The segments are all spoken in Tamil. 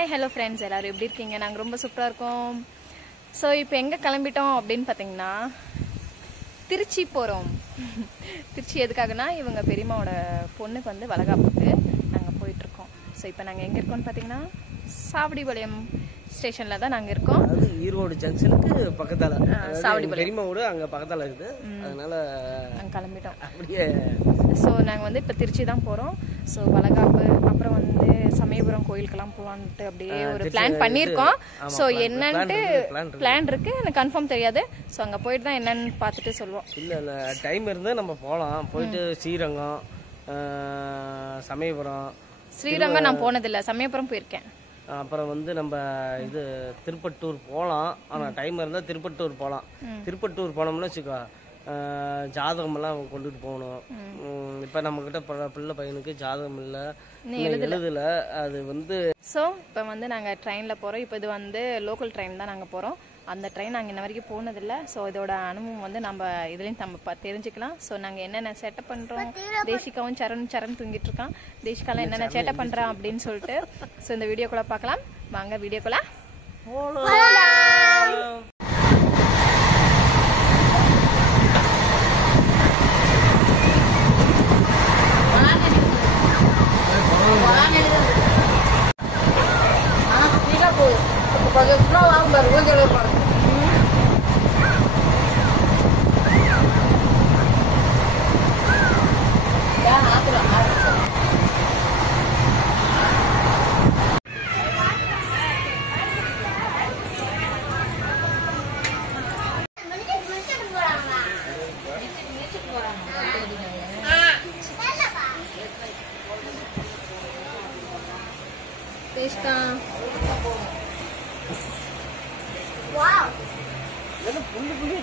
ஹாய் ஹலோ ஃப்ரெண்ட்ஸ், எல்லாரும் எப்படி இருக்கீங்க? நாங்கள் ரொம்ப சூப்பராக இருக்கோம். ஸோ இப்போ எங்கே கிளம்பிட்டோம் அப்படின்னு பார்த்தீங்கன்னா, திருச்சி போகிறோம். திருச்சி எதுக்காகனா, இவங்க பெரியம்மாவோட பொண்ணுக்கு வந்து வளகாப்புக்கு நாங்கள் போயிட்டுருக்கோம். ஸோ இப்போ நாங்கள் எங்கே இருக்கோம்னு பார்த்தீங்கன்னா, சாவடிபாளையம் ஸ்டேஷனில் தான் நாங்கள் இருக்கோம். அது ஈரோடு ஜங்ஷனுக்கு பக்கத்தால் சாவடிபாளையம் பெரியம்மாவோட அங்கே பக்கத்தால் இருக்குது. அதனால நாங்கள் கிளம்பிட்டோம் அப்படியே. ஸோ நாங்கள் வந்து இப்போ திருச்சி தான் போகிறோம். ஸோ வளகாப்பு அப்புறம் வந்து சமயபுரம் கோயிலுக்கெல்லாம் போகலான்ட்டு அப்படியே ஒரு பிளான் பண்ணியிருக்கோம். ஸோ என்னன்ட்டு பிளான் இருக்குது, எனக்கு கன்ஃபார்ம் தெரியாது. ஸோ அங்கே போயிட்டு தான் என்னன்னு பார்த்துட்டு சொல்லுவோம். இல்லை டைம் இருந்தால் நம்ம போகலாம். போயிட்டு ஸ்ரீரங்கம், சமயபுரம். ஸ்ரீரங்கம் நான் போனதில்லை, சமயபுரம் போயிருக்கேன். அப்புறம் வந்து நம்ம இது திருப்பட்டூர் போகலாம். ஆனால் டைம் இருந்தால் திருப்பட்டூர் போகலாம். திருப்பட்டூர் போனோம்னா வச்சுக்கோ, ஜாதகமெல்லாம் கொண்டுட்டு போகணும். இப்போ நம்மக்கிட்ட பிள்ளை பையனுக்கு ஜாதகம் இல்லை, எழுதலை. அது வந்து ஸோ இப்போ வந்து நாங்கள் ட்ரெயினில் போகிறோம். இப்போ இது வந்து லோக்கல் ட்ரெயின் தான் நாங்கள் போகிறோம். அந்த ட்ரெயின் நாங்கள் இன்ன வரைக்கும் போனதில்லை. ஸோ இதோட அனுபவம் வந்து நம்ம இதுலேயும் நம்ம தெரிஞ்சுக்கலாம். ஸோ நாங்கள் என்னென்ன செட்டப் பண்ணுறோம், தேசிகாவும் சரண் தூங்கிட்டு இருக்கான். தேசிகாலாம் என்னென்ன செட்டப் பண்ணுறான் அப்படின்னு சொல்லிட்டு ஸோ இந்த வீடியோக்குள்ளே பார்க்கலாம். வாங்க வீடியோக்குள்ளே போகலாம்.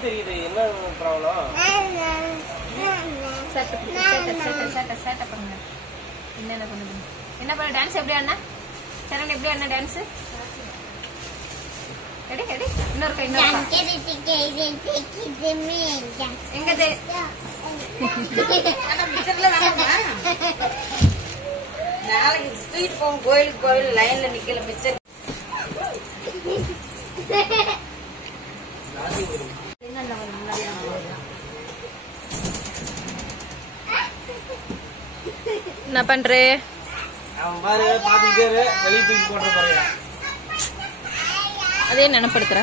தெரியுது என்ன ப்ராப்ளம். என்ன பண்ண டான்ஸ் எப்படி ஆனா சரண், எப்படி ஆனா டான்ஸ் எடி எடி இன்னொரு கை எங்க நாளைக்கு ஸ்ட்ரீட் போகும், கோயில் லைன்ல நிக்கல மிச்சர். என்ன பண்றே? அவன் பாரு பாத்துக்கிட்டே வெளியே தூக்கி போட்டு போறேன். அதே நினைப்படுத்துற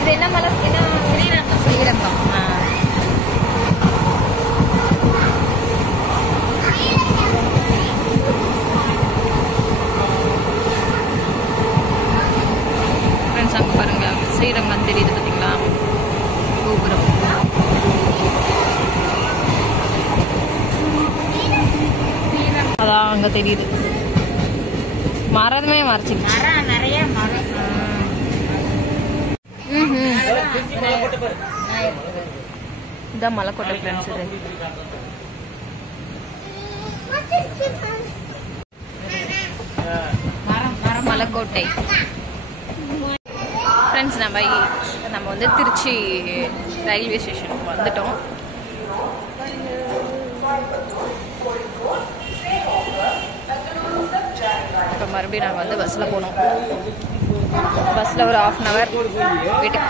இது என்ன மலர்? ஸ்ரீரங்கம். ஃப்ரெண்ட்ஸ் அங்கே பாருங்க, ஸ்ரீரங்கம் தெரியுது பார்த்தீங்களா, கோபுரம். அதான் அங்கே தெரியுது, மரமே மறைச்சிருச்சு. நிறைய மரம். இதான் மலைக்கோட்டை ஃப்ரெண்ட்ஸ். இது மலைக்கோட்டை ஃப்ரெண்ட்ஸ். நம்ம வந்து திருச்சி ரயில்வே ஸ்டேஷனுக்கு வந்துட்டோம். இப்போ மறுபடியும் நாங்கள் வந்து பஸ்ஸில் போனோம். பஸ்ஸில் ஒரு 1/2 hour வீட்டுக்கு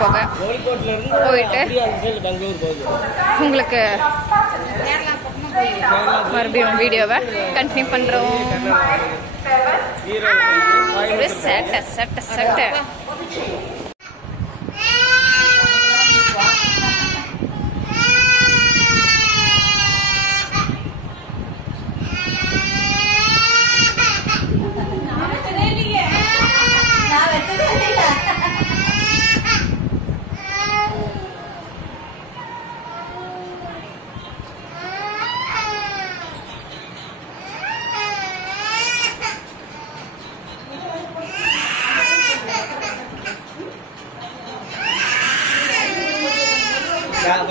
போயிட்டு உங்களுக்கு மறுபடியும் வீடியோவை கண்டினியூ பண்ணுறோம். சட்டை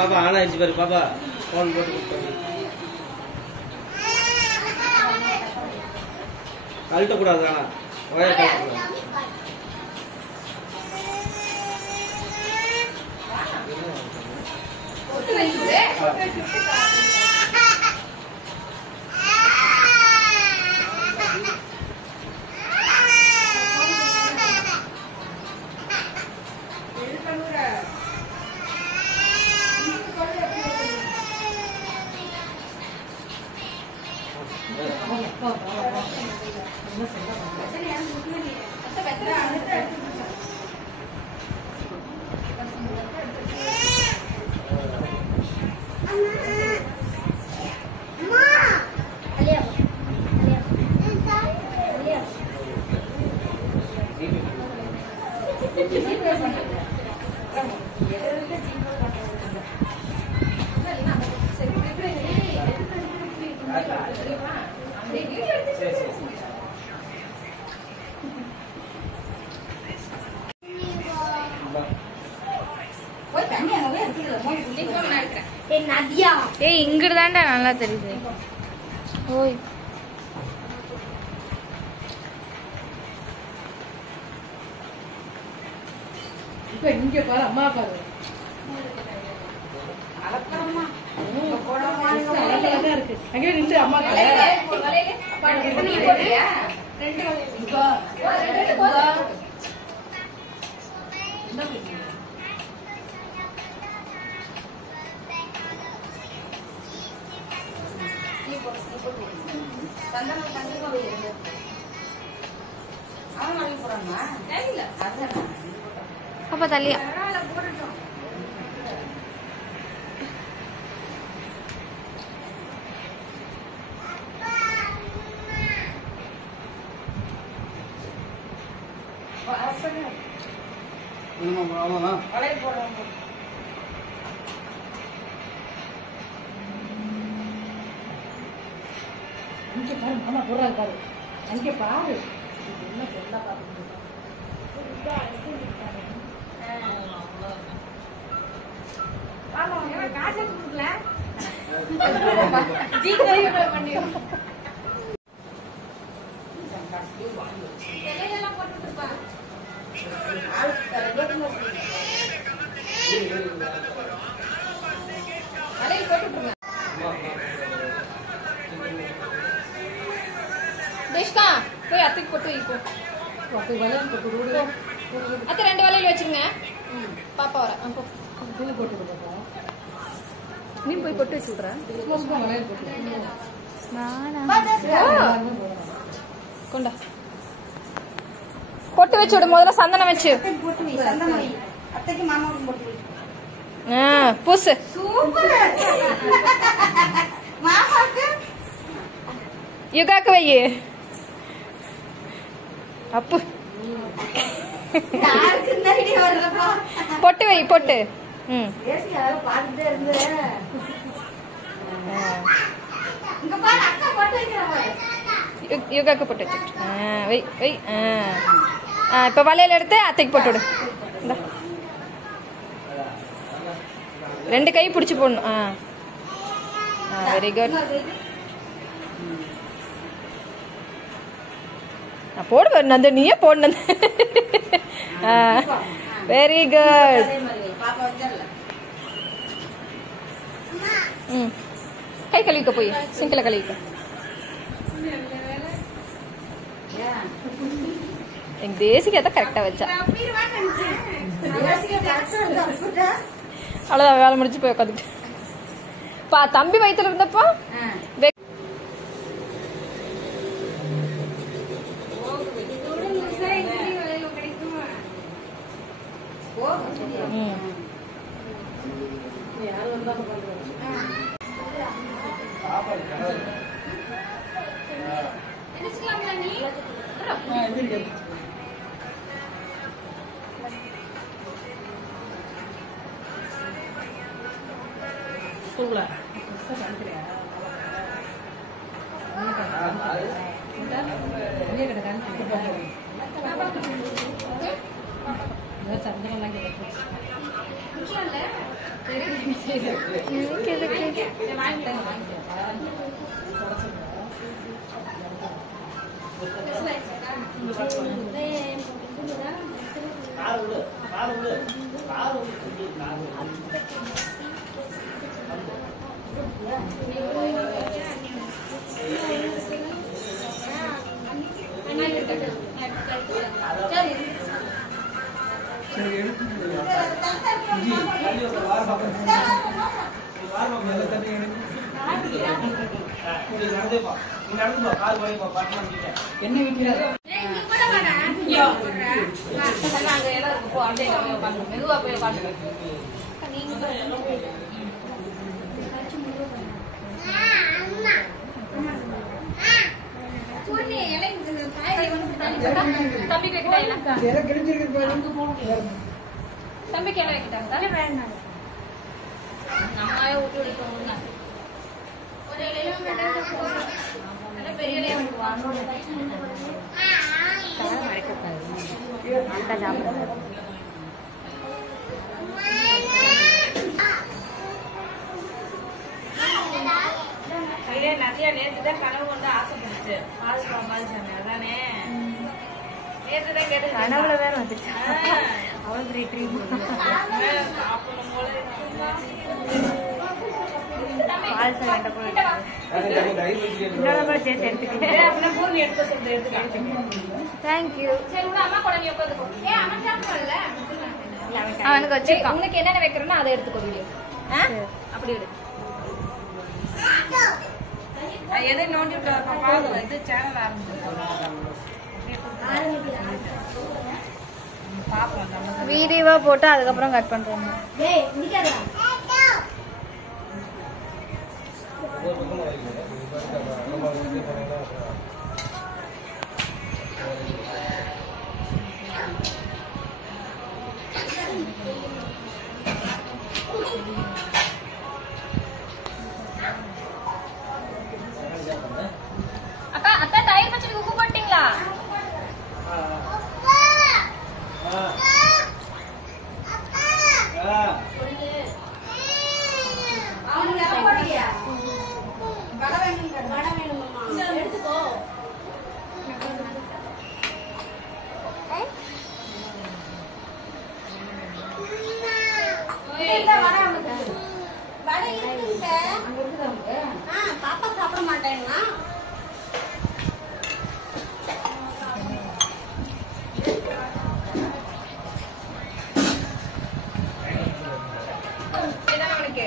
பாப்பா ஆன் ஆயிடுச்சு பாரு பாப்பா ஃபோன் போட்டு கொடுத்தோம் கழட்டக்கூடாது ஆனால் ஒயர் கழட்டக்கூடாது ஏய் இங்கிட்டு தான்டா நல்லா தெரியுது. ஓய் இப்ப இங்க பாரு அம்மா பாரு இருக்கு அங்கே நின்று அம்மா பாப்பா தள்ளியா அங்கே பாரு மாமா போடுறாரு பாரு அங்கே பாரு என்ன சொல்ல பாரு தேஷ்கா போய் அத்தைக்கு போட்டு வைப்போ. அத்தை 2 வலையில வச்சிருங்க. பாப்பா வர நீ போய் பொட்டு வச்சு விடுறேன். கொண்டா பொட்டு வச்சு விடு. முதல்ல சந்தனம் வச்சு அத்தைக்கு மாமாவுக்கு போட்டு பூசு. மாமாவுக்கு யுகாக்கு வை. அப்பு பொட்டு வை பொட்டு. பாத்துட்டே இருந்து யுகாக்கு பொட்டு வச்சு வை வை. இப்ப வளையல் எடுத்து அத்தைக்கு போட்டு விடு. 2 கை பிடிச்சி போடணும். Very good. போடு நந்து நீயே போடு. Very good. கை கழுவிக்க போய் சிங்கில கழுவிக்க. எங்க தேசிக்கு அதான் கரெக்டா வச்சா. அவ்வளவுதான் வேலை முடிச்சு போய் உட்காந்துட்டு. தம்பி வயிற்றுல இருந்தப்போ சந்தனம் என்ன வீட்டுல மெதுவா போய் உட்காந்து தம்பிக்கு என்ன வைக்கிட்டாங்க நம்மளாவே விட்டு விடுத்தோம்னா பெரிய நிறைய நேற்றுதான் கனவு கொண்டு ஆசைப்பட்டுச்சு பாதுகாப்பு மாதிரி சொன்னேன் அதானே நேற்றுதான் கேட்டு கனவுல வேற வந்துச்சு அவ்வளவு பெரிய ட்ரீம் சாப்பிடணும் போல அவனுக்கு வச்சிருக்கான். உனக்கு என்னென்ன வைக்கிறோமோ அதை எடுத்துக்கோ வீடியோ. அப்படி எடு. எதை நோண்டி இது சேனல் ஆரம்பிச்சு வீடியோவா போட்டு அதுக்கப்புறம் கட் பண்றோம். அக்கா அக்கா தயிர் பச்சடி உப்பு போட்டீங்களா? எடுத்துக்கோ பாப்பா சாப்பிட மாட்டேன்னா அவனுக்கு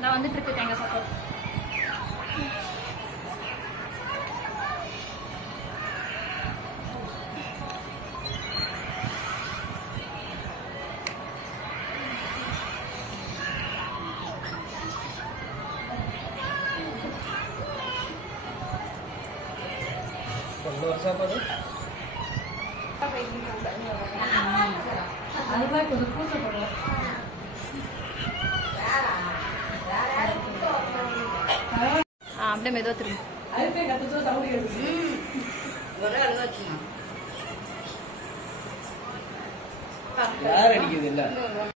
நான் வந்துட்டு இருக்கு தேங்காய் சாப்பாடு. அது மாதிரி கொஞ்சம் பூசை போடுவோம். அப்படியே மெதுவா திரும்ப. அதுக்கே கத்துச்சோ சவுண்ட் கேட்குது. யார் அடிக்குது இல்ல